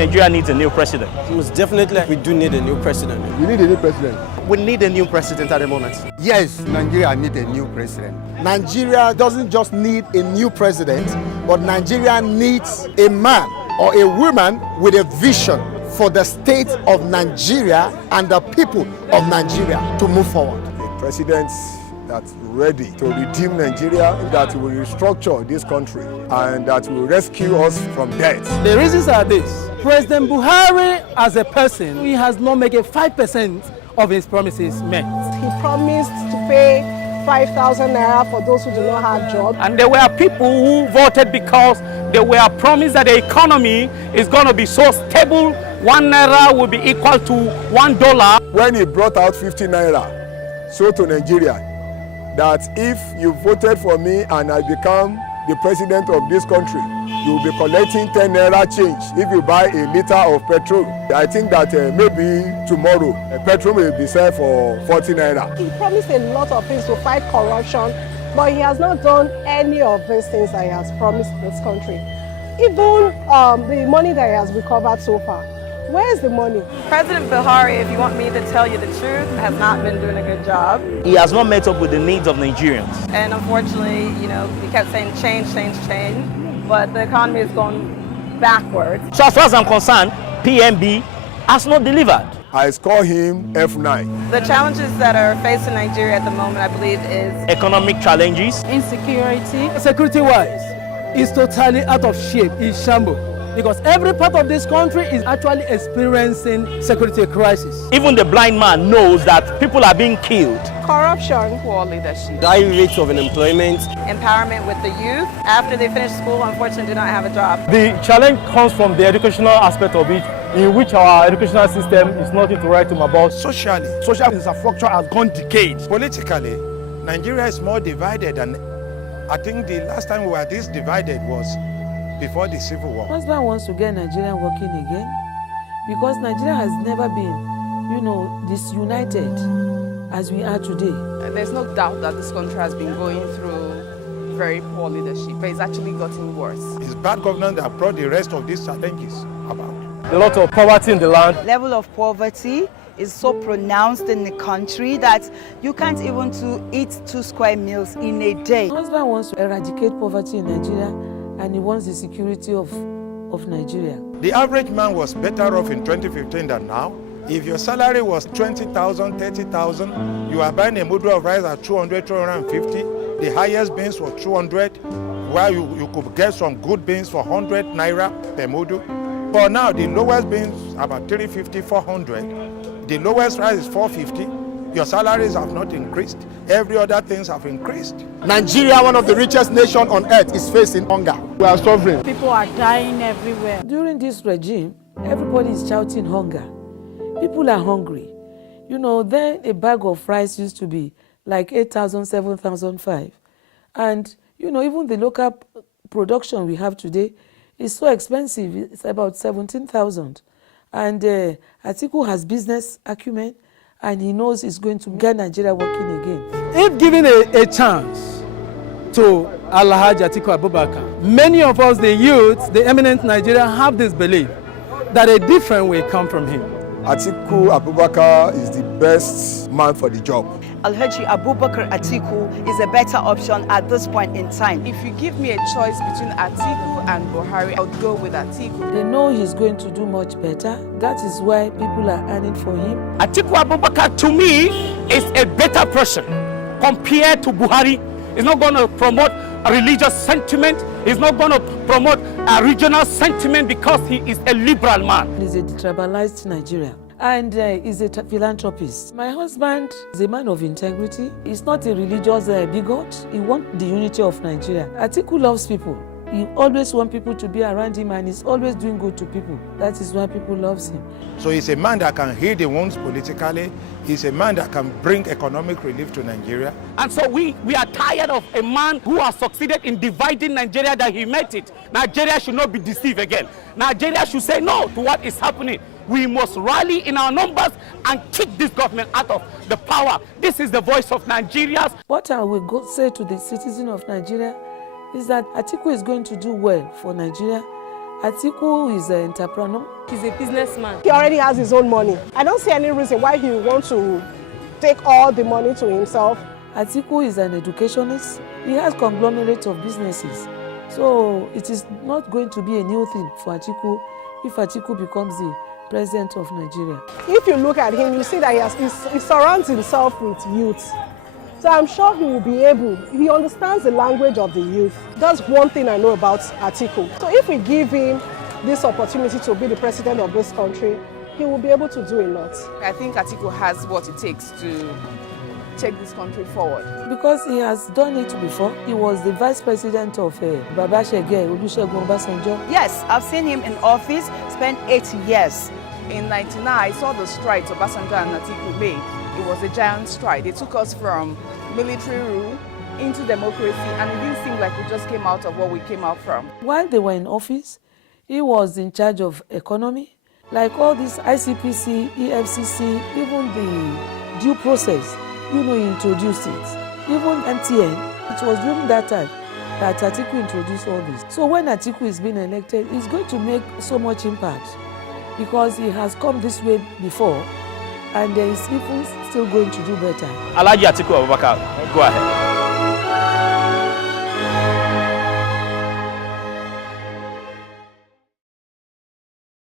Nigeria needs a new president. Most definitely, we do need a new president. We need a new president. We need a new president at the moment. Yes, Nigeria needs a new president. Nigeria doesn't just need a new president, but Nigeria needs a man or a woman with a vision for the state of Nigeria and the people of Nigeria to move forward. A president that's ready to redeem Nigeria, that will restructure this country, and that will rescue us from death. The reasons are this. President Buhari, as a person, he has not made 5% of his promises met. He promised to pay 5,000 naira for those who do not have jobs. And there were people who voted because they were promised that the economy is going to be so stable, 1 naira will be equal to $1. When he brought out 50 naira, so to Nigeria, that if you voted for me and I become the president of this country, you will be collecting 10 naira change if you buy a liter of petrol. I think that maybe tomorrow petrol will be sold for 40 naira. He promised a lot of things to fight corruption, but he has not done any of these things that he has promised this country. Even the money that he has recovered so far, where is the money? President Buhari, if you want me to tell you the truth, has not been doing a good job. He has not met up with the needs of Nigerians. And unfortunately, we kept saying change, change, change, but the economy has gone backwards. So as far as I'm concerned, PMB has not delivered. I score him F9. The challenges that are facing Nigeria at the moment, I believe, is economic challenges, insecurity. Security-wise, is totally out of shape, is shambles. Because every part of this country is actually experiencing security crisis. Even the blind man knows that people are being killed. corruption, poor leadership, high rates of unemployment, empowerment with the youth. After they finish school, unfortunately, do not have a job. The challenge comes from the educational aspect of it, in which our educational system is nothing to write home about. Socially, social infrastructure has gone decayed. Politically, Nigeria is more divided, and I think the last time we were this divided was before the Civil War. Husband wants to get Nigeria working again because Nigeria has never been, disunited as we are today. There's no doubt that this country has been going through very poor leadership, but it's actually gotten worse. It's bad governance that brought the rest of these challenges about. A lot of poverty in the land. Level of poverty is so pronounced in the country that you can't even eat 2 square meals in a day. Husband wants to eradicate poverty in Nigeria, and he wants the security of Nigeria. The average man was better off in 2015 than now. If your salary was 20,000, 30,000, you are buying a model of rice at 200, 250. The highest beans were 200, while you could get some good beans for 100 naira per model. But now the lowest beans about 350, 400. The lowest rice is 450. Your salaries have not increased. Every other things have increased. Nigeria, one of the richest nations on earth, is facing hunger. We are suffering. People are dying everywhere. During this regime, everybody is shouting hunger. People are hungry. Then a bag of rice used to be like 8,000, 7,500. And, even the local production we have today is so expensive. It's about 17,000. And Atiku has business acumen, and he knows he's going to get Nigeria working again. If given a chance to Alhaji Atiku Abubakar, many of us, the youth, the eminent Nigerians, have this belief that a different way come from him. Atiku Abubakar is the best man for the job. Alhaji Abubakar Atiku is a better option at this point in time. If you give me a choice between Atiku and Buhari, I would go with Atiku. They know he's going to do much better. That is why people are earning for him. Atiku Abubakar, to me, is a better person compared to Buhari. He's not going to promote a religious sentiment. He's not going to promote a regional sentiment because he is a liberal man. He's a detribalized Nigeria, and he's a philanthropist. My husband is a man of integrity. He's not a religious bigot. He wants the unity of Nigeria. Atiku loves people. He always wants people to be around him, and he's always doing good to people. That is why people love him. So he's a man that can heal the wounds politically. He's a man that can bring economic relief to Nigeria. And so we are tired of a man who has succeeded in dividing Nigeria that he met it. Nigeria should not be deceived again. Nigeria should say no to what is happening. We must rally in our numbers and kick this government out of the power. This is the voice of Nigerians. What I will say to the citizen of Nigeria is that Atiku is going to do well for Nigeria, Atiku is an entrepreneur. He's a businessman. He already has his own money. I don't see any reason why he would want to take all the money to himself. Atiku is an educationist. He has conglomerate of businesses. So it is not going to be a new thing for Atiku if Atiku becomes the president of Nigeria. If you look at him, you see that he surrounds himself with youth. So I'm sure he will be able, he understands the language of the youth. That's one thing I know about Atiku. So if we give him this opportunity to be the president of this country, he will be able to do a lot. I think Atiku has what it takes to take this country forward. Because he has done it before. He was the vice president of Olusegun Obasanjo. Yes, I've seen him in office, spent 8 years. In 1999, I saw the strides Obasanjo and Atiku made. It was a giant stride. They took us from military rule into democracy, and it didn't seem like we just came out of what we came out from. While they were in office, he was in charge of economy. Like all this ICPC, EFCC, even the due process, he introduced it. Even MTN, it was during that time that Atiku introduced all this. So when Atiku is being elected, he's going to make so much impact because he has come this way before and there is even still going to do better. Alhaji Atiku Abubakar, go ahead.